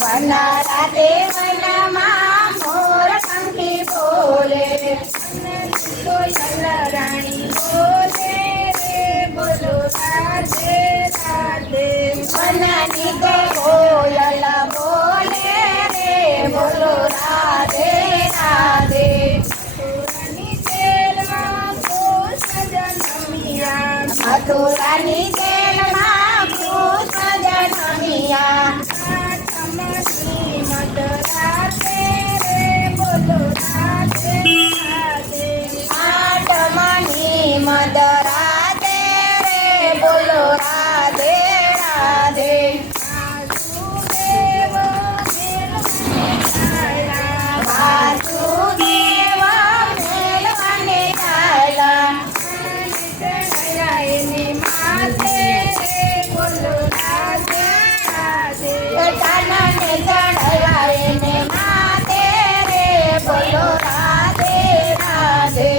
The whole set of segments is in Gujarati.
વનરા દેવનમાં મોર પંખી બોલે રાણી બોલે રે બોલો રાધે રાધે વનની કે કોયલ બોલે રે બોલો રાધે રાધે મથુરાની જેલમાં કૃષ્ણ જન્મ્યા આઠમની મધરાતે રે બોલો રે રે બોલો રાધે રાધે.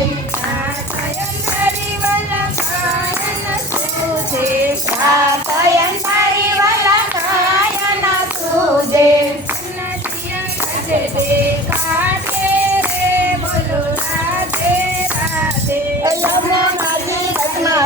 સાતયન તારી વાલા કાયન સુજે યમુના માજી રત્ના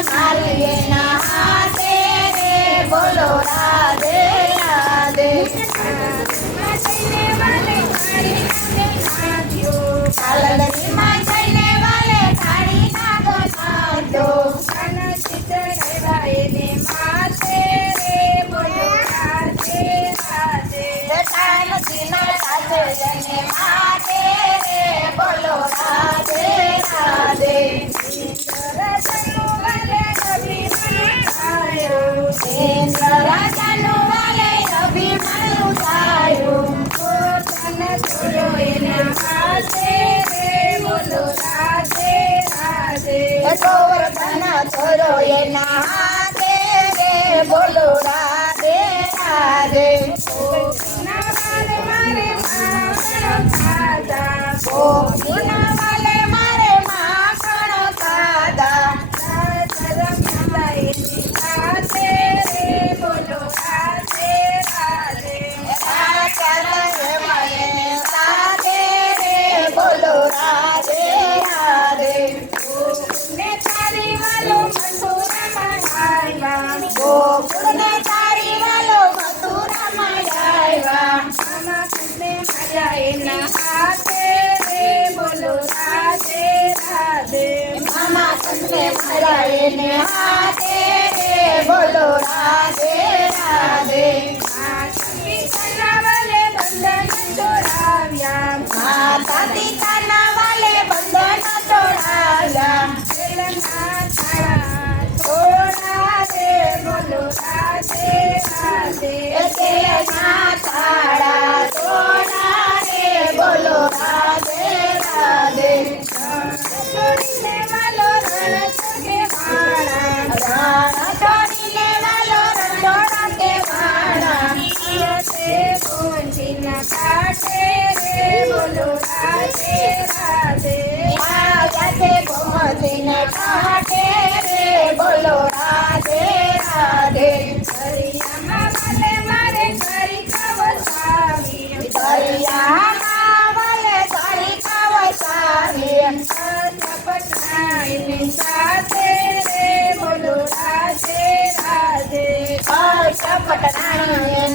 પૂતનાને મારી એના ગોવર્ધન છોરો એના હાથે મારા એને હાથે રે બોલો રાધે રાધે.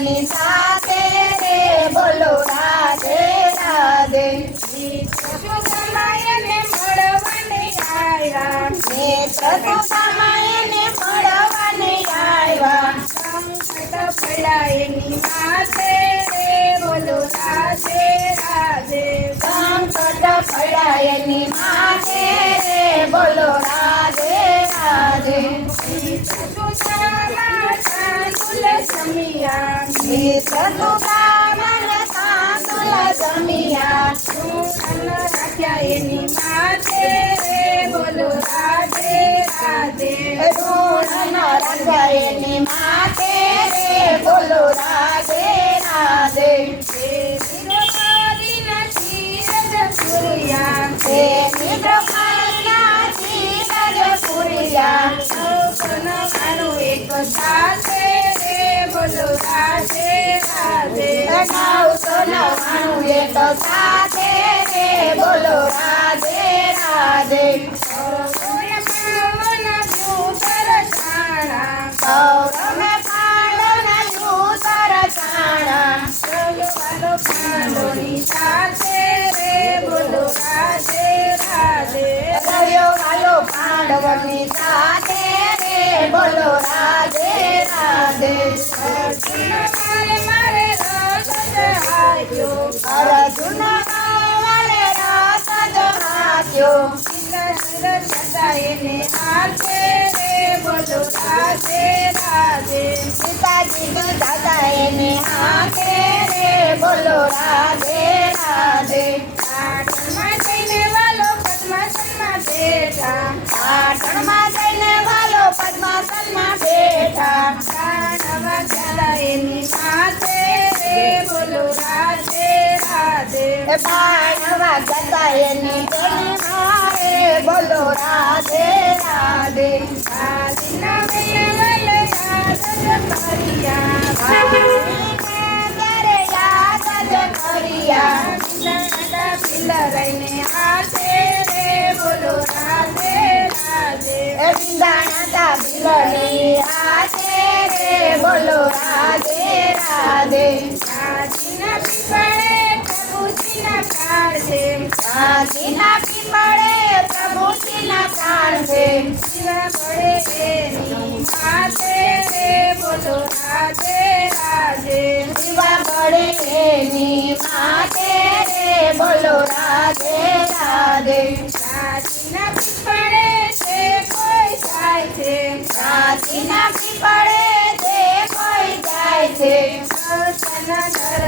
ની સાથે રે બોલો રાધે રાધે. સમયને મળવાને આવ્યા. તો સમયને મળવાને આવ્યા. સંકટ પડાયેની માથે રે બોલો રાધે રાધે. સંકટ પડાયેની માથે રે બોલો રાધે રાધે. મિત્ર સુદામન તાંદુલ જમિયા અન્ન રાખ્યા એની માથે રે બોલો રાધે રાધે ઋણ રંગ એની માથે રે બોલો રાધે રાધે પુરિયા એક સાથે રે બોલો નવસો નવાણું એક સાથે રે બોલો, રાધે રાધે. પાંડવના વાલો પાંડવની સાથે રે બોલો, રાધે રાધે. સીતાજી દાદા એને હાથે રે બોલો રાધે રાધે પાટણમાં જઈને વાલો પદ્માસનમાં બેઠા પાટણમાં જઈને વાલો પદ્માસનમાં બેઠા નવા ચાલા એની પાણવા જતા એની મારે બોલો રાધે રાધે આદિના સાધીના પીપળે પ્રભુજીના પ્રાણ છે શિવા પડે એની માથે રે બોલો, રાધે રાધે. દીવા પડે એની માથે રે બોલો, રાધે રાધે. પ્રાચીના પીપળે છે કોઈ જાય છે. સાધીના પીપળે કોઈ છે. દર્શન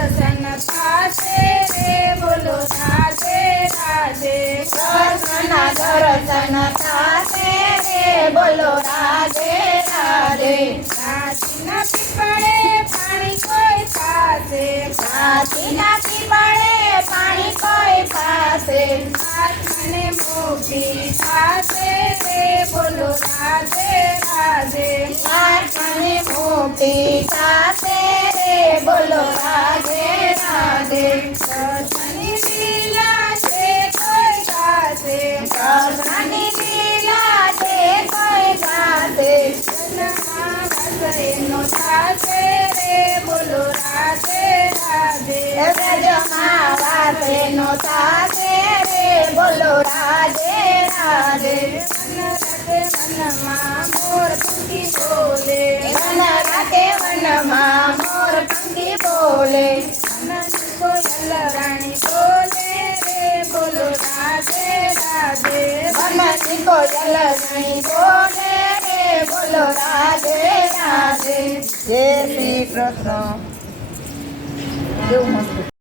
કૃષ્ણના દર્શન સાથે રે બોલો રાધે રાધે પ્રાચીના પીપળે પાણી કોઈ પાસે સાધીના પીપળે પાણી કોઈ પાસે આત્માને મોટી પાસે રે બોલો રાધે રાધે આત્માને મોટી સાથે રે બોલો રાધે રાધે સાથે રે બોલો રાધે રાધે. વ્રજમાં વાસેનો સાથે રે બોલો રાધે રાધે. મન રાધે મનમાં મોર પંખી બોલે. વન રાતે વનમાં મોર પંખી બોલે. મનની કોયલ રાણી બોલે રે બોલો રાધે રાધે. વનની કોયલ રાણી બોલે બોલો રાધે રાધે જય શ્રી કૃષ્ણ કેવું મસ્ત